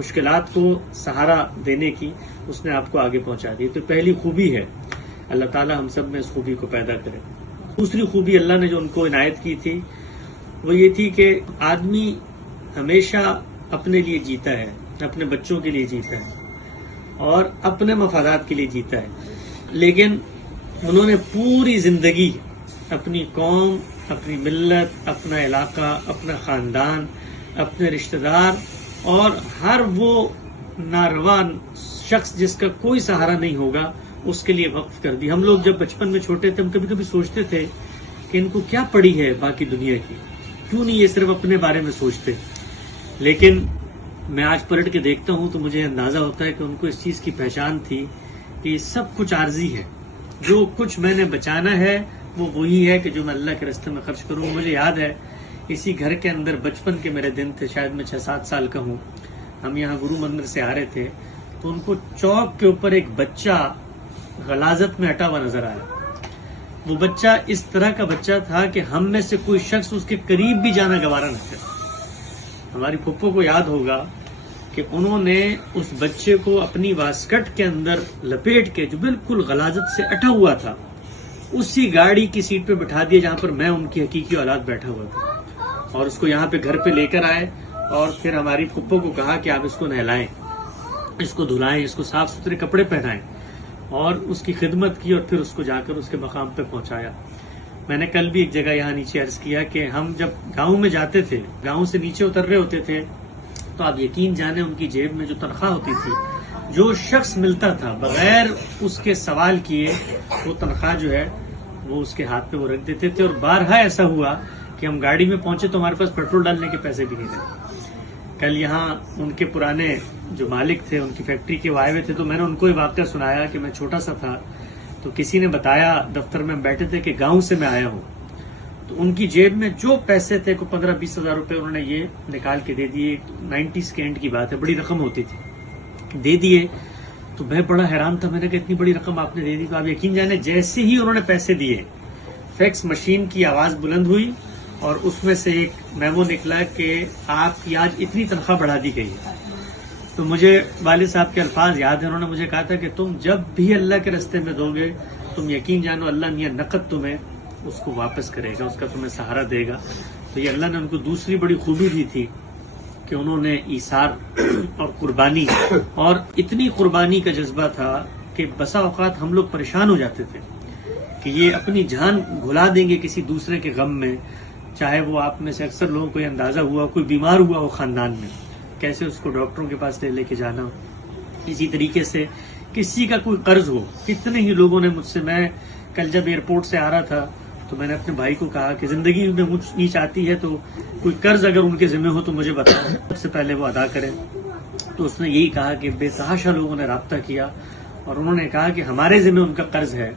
مشکلات کو سہارا دینے کی اس نے آپ کو آگے پہنچا دی. تو پہلی خوبی ہے, اللہ تعالیٰ ہم سب میں اس خوبی کو پیدا کرے. دوسری خوبی اللہ نے جو ان کو عنایت کی تھی وہ یہ تھی کہ آدمی ہمیشہ اپنے لیے جیتا ہے, اپنے بچوں کے لیے جیتا ہے اور اپنے مفادات کے لیے جیتا ہے, لیکن انہوں نے پوری زندگی اپنی قوم, اپنی ملت, اپنا علاقہ, اپنا خاندان, اپنے رشتہ دار اور ہر وہ ناروا شخص جس کا کوئی سہارا نہیں ہوگا اس کے لیے وقف کر دی. ہم لوگ جب بچپن میں چھوٹے تھے ہم کبھی کبھی سوچتے تھے کہ ان کو کیا پڑی ہے باقی دنیا کی, کیوں نہیں یہ صرف اپنے بارے میں سوچتے. لیکن میں آج پلٹ کے دیکھتا ہوں تو مجھے اندازہ ہوتا ہے کہ ان کو اس چیز کی پہچان تھی کہ یہ سب کچھ عارضی ہے. جو کچھ میں نے بچانا ہے وہ وہی ہے کہ جو میں اللہ کے راستے میں خرچ کروں. مجھے یاد ہے اسی گھر کے اندر بچپن کے میرے دن تھے, شاید میں 6-7 سال کا ہوں. ہم یہاں گرو مندر سے آ رہے تھے تو ان کو چوک کے اوپر ایک بچہ غلاظت میں اٹا ہوا نظر آیا. وہ بچہ اس طرح کا بچہ تھا کہ ہم میں سے کوئی شخص اس کے قریب بھی جانا گوارا نہ کرے. ہماری پھپھو کو یاد ہوگا کہ انہوں نے اس بچے کو اپنی واسکٹ کے اندر لپیٹ کے, جو بالکل غلاظت سے اٹا ہوا تھا, اسی گاڑی کی سیٹ پہ بٹھا دیا جہاں پر میں ان کی حقیقی اولاد بیٹھا ہوا تھا, اور اس کو یہاں پہ گھر پہ لے کر آئے اور پھر ہماری پھپھو کو کہا کہ آپ اس کو نہلائیں, اس کو دھلائیں, اس کو صاف ستھرے کپڑے پہنائیں, اور اس کی خدمت کی اور پھر اس کو جا کر اس کے مقام پہ پہنچایا. میں نے کل بھی ایک جگہ یہاں نیچے عرض کیا کہ ہم جب گاؤں میں جاتے تھے, گاؤں سے نیچے اتر رہے ہوتے تھے, تو آپ یقین جانیں ان کی جیب میں جو تنخواہ ہوتی تھی, جو شخص ملتا تھا بغیر اس کے سوال کیے وہ تنخواہ جو ہے وہ اس کے ہاتھ پہ وہ رکھ دیتے تھے. اور بارہا ایسا ہوا کہ ہم گاڑی میں پہنچے تو ہمارے پاس پیٹرول ڈالنے کے پیسے بھی نہیں تھے. کل یہاں ان کے پرانے جو مالک تھے ان کی فیکٹری کے وہ آئے ہوئے تھے, تو میں نے ان کو یہ واقعہ سنایا کہ میں چھوٹا سا تھا تو کسی نے بتایا, دفتر میں ہم بیٹھے تھے, کہ گاؤں سے میں آیا ہوں. تو ان کی جیب میں جو پیسے تھے, کو 15-20 ہزار روپے انہوں نے یہ نکال کے دے دیے. 90s کے اینڈ کی بات ہے, بڑی رقم ہوتی تھی, دے دیے. تو میں بڑا حیران تھا, میں نے کہا اتنی بڑی رقم آپ نے دے دی. تو آپ یقین جانے جیسے ہی انہوں نے پیسے دیے, فیکس مشین کی آواز بلند ہوئی اور اس میں سے ایک میمو نکلا کہ آپ کی آج اتنی تنخواہ بڑھا دی گئی ہے. تو مجھے والد صاحب کے الفاظ یاد ہیں, انہوں نے مجھے کہا تھا کہ تم جب بھی اللہ کے راستے میں دو گے, تم یقین جانو اللہ میاں نقد تمہیں اس کو واپس کرے گا, اس کا تمہیں سہارا دے گا. تو یہ اللہ نے ان کو دوسری بڑی خوبی دی تھی کہ انہوں نے ایثار اور قربانی, اور اتنی قربانی کا جذبہ تھا کہ بسا اوقات ہم لوگ پریشان ہو جاتے تھے کہ یہ اپنی جان بھلا دیں گے کسی دوسرے کے غم میں. چاہے وہ آپ میں سے اکثر لوگوں کو یہ اندازہ ہوا کوئی بیمار ہوا ہو خاندان میں, کیسے اس کو ڈاکٹروں کے پاس لے کے جانا. اسی طریقے سے کسی کا کوئی قرض ہو, کتنے ہی لوگوں نے مجھ سے, میں کل جب ایئرپورٹ سے آ رہا تھا تو میں نے اپنے بھائی کو کہا کہ زندگی میں مجھ نیچ آتی ہے تو کوئی قرض اگر ان کے ذمہ ہو تو مجھے بتاؤ, سب سے پہلے وہ ادا کریں. تو اس نے یہی کہا کہ بے تحاشا لوگوں نے رابطہ کیا اور انہوں نے کہا کہ ہمارے ذمہ ان کا قرض ہے,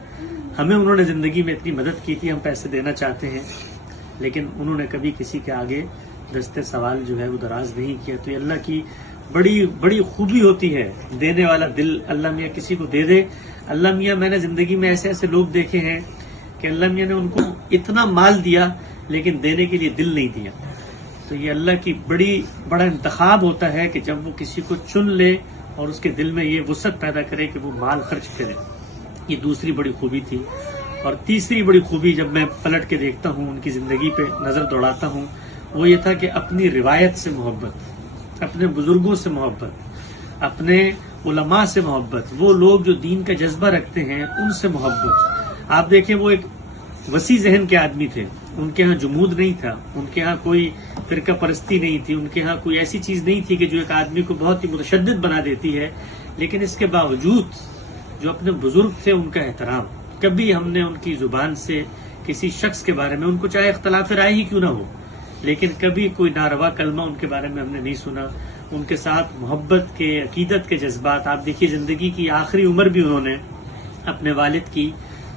ہمیں انہوں نے زندگی میں اتنی مدد کی تھی, ہم پیسے دینا چاہتے ہیں, لیکن انہوں نے کبھی کسی کے آگے دستے سوال جو ہے وہ دراز نہیں کیا. تو یہ اللہ کی بڑی بڑی خوبی ہوتی ہے, دینے والا دل اللہ میاں کسی کو دے دے. اللہ میاں میں نے زندگی میں ایسے ایسے لوگ دیکھے ہیں کہ اللہ میاں نے ان کو اتنا مال دیا لیکن دینے کے لیے دل نہیں دیا. تو یہ اللہ کی بڑا انتخاب ہوتا ہے کہ جب وہ کسی کو چن لے اور اس کے دل میں یہ وسعت پیدا کرے کہ وہ مال خرچ کرے. یہ دوسری بڑی خوبی تھی. اور تیسری بڑی خوبی جب میں پلٹ کے دیکھتا ہوں, ان کی زندگی پہ نظر دوڑاتا ہوں, وہ یہ تھا کہ اپنی روایت سے محبت, اپنے بزرگوں سے محبت, اپنے علماء سے محبت, وہ لوگ جو دین کا جذبہ رکھتے ہیں ان سے محبت. آپ دیکھیں وہ ایک وسیع ذہن کے آدمی تھے, ان کے ہاں جمود نہیں تھا, ان کے ہاں کوئی فرقہ پرستی نہیں تھی, ان کے ہاں کوئی ایسی چیز نہیں تھی کہ جو ایک آدمی کو بہت ہی متشدد بنا دیتی ہے. لیکن اس کے باوجود جو اپنے بزرگ تھے ان کا احترام, کبھی ہم نے ان کی زبان سے کسی شخص کے بارے میں, ان کو چاہے اختلاف رائے ہی کیوں نہ ہو, لیکن کبھی کوئی ناروا کلمہ ان کے بارے میں ہم نے نہیں سنا. ان کے ساتھ محبت کے, عقیدت کے جذبات. آپ دیکھیے زندگی کی آخری عمر بھی انہوں نے اپنے والد کی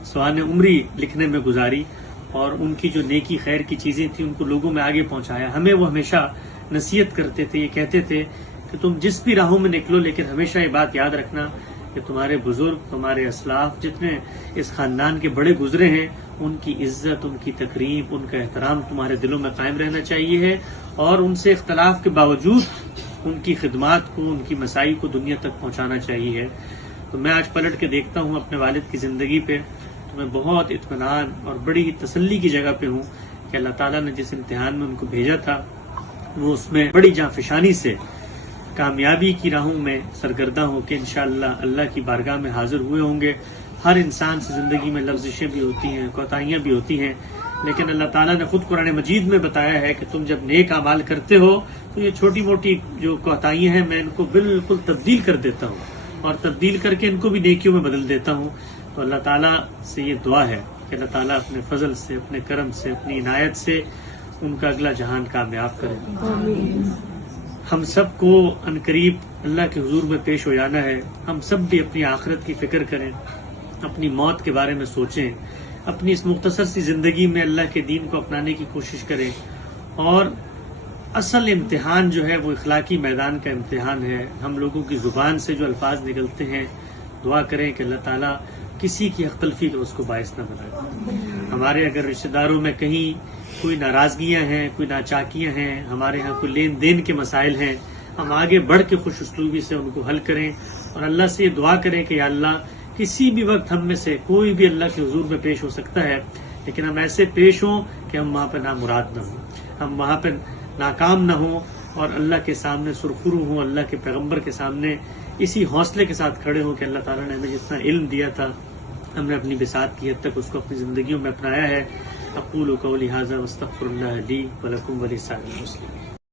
سوانح عمری لکھنے میں گزاری, اور ان کی جو نیکی خیر کی چیزیں تھیں ان کو لوگوں میں آگے پہنچایا. ہمیں وہ ہمیشہ نصیحت کرتے تھے, یہ کہتے تھے کہ تم جس بھی راہوں میں نکلو لیکن ہمیشہ یہ بات یاد رکھنا کہ تمہارے بزرگ, تمہارے اسلاف جتنے اس خاندان کے بڑے گزرے ہیں, ان کی عزت, ان کی تقریب, ان کا احترام تمہارے دلوں میں قائم رہنا چاہیے ہے. اور ان سے اختلاف کے باوجود ان کی خدمات کو، ان کی مسائی کو دنیا تک پہنچانا چاہیے. تو میں آج پلٹ کے دیکھتا ہوں اپنے والد کی زندگی پہ، تو میں بہت اطمینان اور بڑی تسلی کی جگہ پہ ہوں کہ اللہ تعالیٰ نے جس امتحان میں ان کو بھیجا تھا وہ اس میں بڑی جانفشانی سے کامیابی کی راہوں میں سرگرداں ہو کے انشاءاللہ اللہ کی بارگاہ میں حاضر ہوئے ہوں گے. ہر انسان سے زندگی میں لغزشیں بھی ہوتی ہیں، کوتاہیاں بھی ہوتی ہیں، لیکن اللہ تعالیٰ نے خود قرآن مجید میں بتایا ہے کہ تم جب نیک اعمال کرتے ہو تو یہ چھوٹی موٹی جو کوتاہیاں ہیں میں ان کو بالکل تبدیل کر دیتا ہوں اور تبدیل کر کے ان کو بھی نیکیوں میں بدل دیتا ہوں. تو اللہ تعالیٰ سے یہ دعا ہے کہ اللہ تعالیٰ اپنے فضل سے، اپنے کرم سے، اپنی عنایت سے ان کا اگلا جہان کامیاب کرے. ہم سب کو عنقریب اللہ کے حضور میں پیش ہو جانا ہے. ہم سب بھی اپنی آخرت کی فکر کریں، اپنی موت کے بارے میں سوچیں، اپنی اس مختصر سی زندگی میں اللہ کے دین کو اپنانے کی کوشش کریں. اور اصل امتحان جو ہے وہ اخلاقی میدان کا امتحان ہے. ہم لوگوں کی زبان سے جو الفاظ نکلتے ہیں، دعا کریں کہ اللہ تعالیٰ کسی کی حق تلفی کا اس کو باعث نہ بنائے. ہمارے اگر رشتہ داروں میں کہیں کوئی ناراضگیاں ہیں، کوئی ناچاکیاں ہیں، ہمارے ہاں کوئی لین دین کے مسائل ہیں، ہم آگے بڑھ کے خوش اسلوبی سے ان کو حل کریں اور اللہ سے یہ دعا کریں کہ یا اللہ کسی بھی وقت ہم میں سے کوئی بھی اللہ کے حضور میں پیش ہو سکتا ہے، لیکن ہم ایسے پیش ہوں کہ ہم وہاں پہ نامراد نہ ہوں، ہم وہاں پہ ناکام نہ ہوں اور اللہ کے سامنے سرخرو ہوں، اللہ کے پیغمبر کے سامنے اسی حوصلے کے ساتھ کھڑے ہوں کہ اللہ تعالیٰ نے ہمیں جتنا علم دیا تھا ہم نے اپنی بساط کی حد تک اس کو اپنی زندگیوں میں اپنایا ہے. اقول قولی ھذا واستغفر اللہ لی ولکم ولسائر المسلمین.